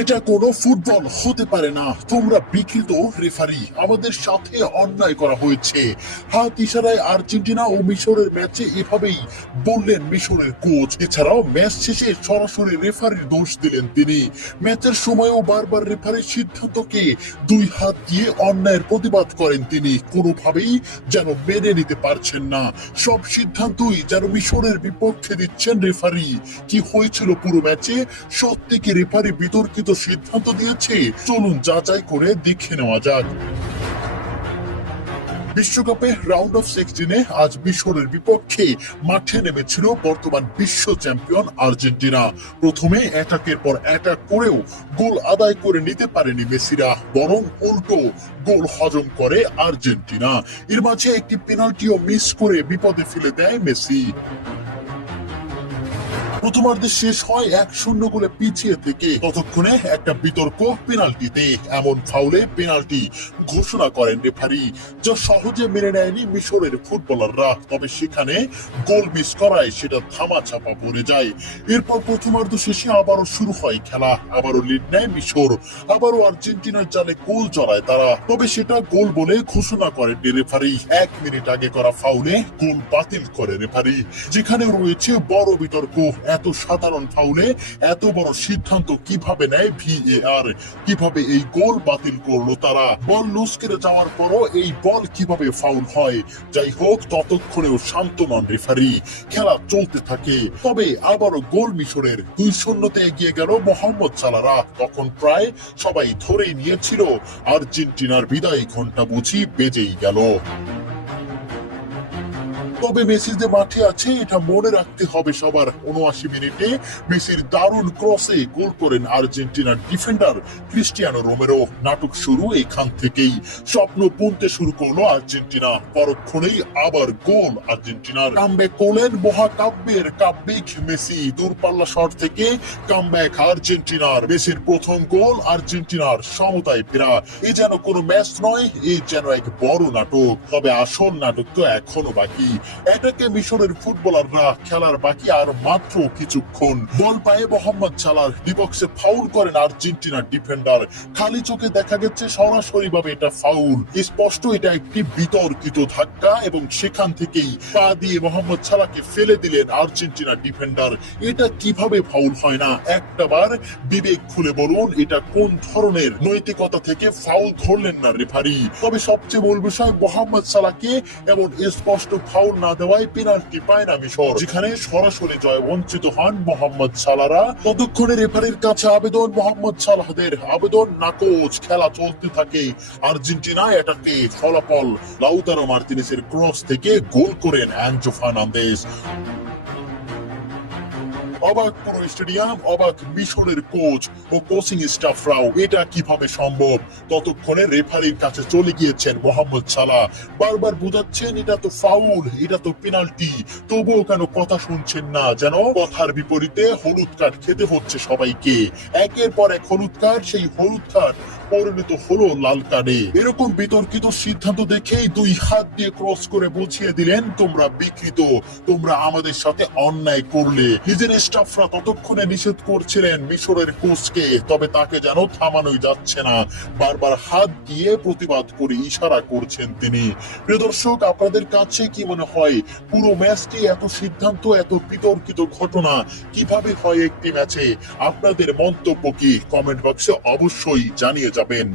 এটা কোনো ফুটবল হতে পারে না, তোমরা বিকৃত রেফারি, আমাদের সাথে অন্যায় করা হয়েছে। হাত ইশারায় আর্জেন্টিনা ও মিশরের ম্যাচে এভাবেই বললেন মিশরের কোচ। এছাড়াও ম্যাচ শেষে সরাসরি রেফারির দোষ দিলেন তিনি। ম্যাচের সময়ও বারবার রেফারির সিদ্ধান্তকে দুই হাত দিয়ে অন্যায়ের প্রতিবাদ করেন তিনি। কোনোভাবেই যেন মেনে নিতে পারছেন না, সব সিদ্ধান্তই যেন মিশরের বিপক্ষে দিচ্ছেন রেফারি। কি হয়েছিল পুরো ম্যাচে? সত্যি কি রেফারি বিতর্কিত সিদ্ধান্ত দিয়েছে? চলুন যাচাই করে দেখে নেওয়া যাক। বিশ্বকাপে রাউন্ড অফ 16-এ আজ মিশরের বিপক্ষে মাঠে নেমেছিল বর্তমান বিশ্ব চ্যাম্পিয়ন আর্জেন্টিনা। প্রথমে অ্যাটাকের পর অ্যাটাক করেও গোল আদায় করে নিতে পারেনি মেসিরা, বরং উল্টো গোল হজম করে আর্জেন্টিনা। এর মাঝে একটি পেনাল্টিও মিস করে বিপদে ফেলে দেয় মেসি। প্রথমার্ধে শেষ হয় 1-0 গোলে পিছিয়ে থেকে। ততক্ষণে একটা বিতর্ক পেনাল্টিতে, এমন ফাউলে পেনাল্টি ঘোষণা করেন রেফারি, যা সহজে মেনে নেয়নি মিশরের ফুটবলাররা। তবে সেখানে গোল মিস করায় সেটা ধামাচাপা পড়ে যায়। এরপর প্রথমার্ধ শেষে আবারও শুরু হয় খেলা, আবারও লিড নেয় মিশর, আবারও আর্জেন্টিনার জালে গোল জড়ায় তারা। তবে সেটা গোল বলে ঘোষণা করেন রেফারি। 1 মিনিট আগে করা ফাউলে গোল বাতিল করে রেফারি, যেখানে রয়েছে বড় বিতর্ক। এত সাধারণ ফাউলে এত বড় সিদ্ধান্ত কিভাবে নেয় ভিএআর? কিভাবে এই গোল বাতিল করলো তারা? বল লুজ করে যাওয়ার পরও এই বল কিভাবে ফাউল হয়? যাই হোক, ততক্ষণেও শান্ত নন রেফারি, খেলা চলতে থাকে। তবে আবারও গোল মিশরের। 2-0-তে এগিয়ে গেল মোহাম্মদ সালাহরা। তখন প্রায় সবাই ধরেই নিয়েছিল আর্জেন্টিনার বিদায়ী ঘন্টা বুঝি বেজেই গেল। তবে মেসি যে মাঠে আছে এটা মনে রাখতে হবে সবার। 79 মিনিটে মেসির দারুণ ক্রসে গোল করেন আর্জেন্টিনার ডিফেন্ডার ক্রিস্টিয়ানো রোমেরো। নাটক শুরু এখান থেকেই, স্বপ্ন বুনতে শুরু করলো আর্জেন্টিনা। পরক্ষণেই আবার গোল আর্জেন্টিনার। কামব্যাক করলেন মহাকাব্যের কাব্যিক মেসি। দূরপাল্লা শট থেকে কামব্যাক আর্জেন্টিনার। মেসির প্রথম গোল আর্জেন্টিনার সমতায় ফেরা। এ যেন কোনো ম্যাচ নয়, এ যেন এক বড় নাটক। তবে আসল নাটক তো এখনো বাকি। এটাকে মিশরের ফুটবলাররা খেলার বাকি আর মাত্র কিছুক্ষণ। বল পায়ে মোহাম্মদ সালাহ ডিবক্সে ফাউল করেন আর্জেন্টিনার ডিফেন্ডার। খালি চোখে দেখা গেছে সরাসরি ভাবে এটা ফাউল। স্পষ্ট এটা একটি বিতর্কিত ধাক্কা, এবং সেখান থেকেই পা দিয়ে মোহাম্মদ সালাহকে ফেলে দিলেন আর্জেন্টিনার ডিফেন্ডার। এটা কিভাবে ফাউল হয় না? একটাবার বিবেক খুলে বলুন, এটা কোন ধরনের নৈতিকতা থেকে ফাউল ধরলেন না রেফারি? তবে সবচেয়ে মূল বিষয়, মোহাম্মদ সালাহকে এমন স্পষ্ট ফাউল না দেওয়ায় পেনাল্টি পায় না মিশর, যেখানে সরাসরি জয় বঞ্চিত হন মোহাম্মদ সালাহরা। ততক্ষণে রেফারির কাছে আবেদন মোহাম্মদ সালাহদের, আবেদন নাকচ। খেলা চলতে থাকে। আর্জেন্টিনা এটাকে ফলাফল লাউতারো মার্তিনেসের ক্রস থেকে গোল করেন অ্যানজো ফার্নান্দেজ। অবাক পুরো স্টেডিয়াম, অবাক মিশরের কোচ ও কোচিং স্টাফরাও। এটা কিভাবে সম্ভব? ততক্ষণে রেফারির কাছে চলে গিয়েছেন মোহাম্মদ সালাহ, বারবার বোঝাচ্ছেন এটা তো ফাউল, এটা তো পেনাল্টি, তবুও কেন কথা শুনছেন না? যেন কথার বিপরীতে হলুদ কার্ড খেতে হচ্ছে সবাইকে। একের পর এক হলুদ কার্ড, সেই হলুদ কার্ড পরিণত হলো লাল কার্ডে। এরকম বিতর্কিত সিদ্ধান্ত দেখেই দুই হাত দিয়ে ক্রস করে বুঝিয়ে দিলেন, তোমরা বিকৃত, তোমরা আমাদের সাথে অন্যায় করলে। নিজের স্টাফরা ততক্ষণে নিষেধ করছিলেন মিশরের কোচকে, তবে তাকে যেন থামানোই যাচ্ছে না। বারবার হাত দিয়ে প্রতিবাদ করে ইশারা করছেন তিনি। প্রিয় দর্শক, আপনাদের কাছে কি মনে হয় পুরো ম্যাচটি এত সিদ্ধান্ত, এত বিতর্কিত ঘটনা কিভাবে হয় একটি ম্যাচে? আপনাদের মন্তব্য কি কমেন্ট বক্সে অবশ্যই জানিয়ে যাবেন।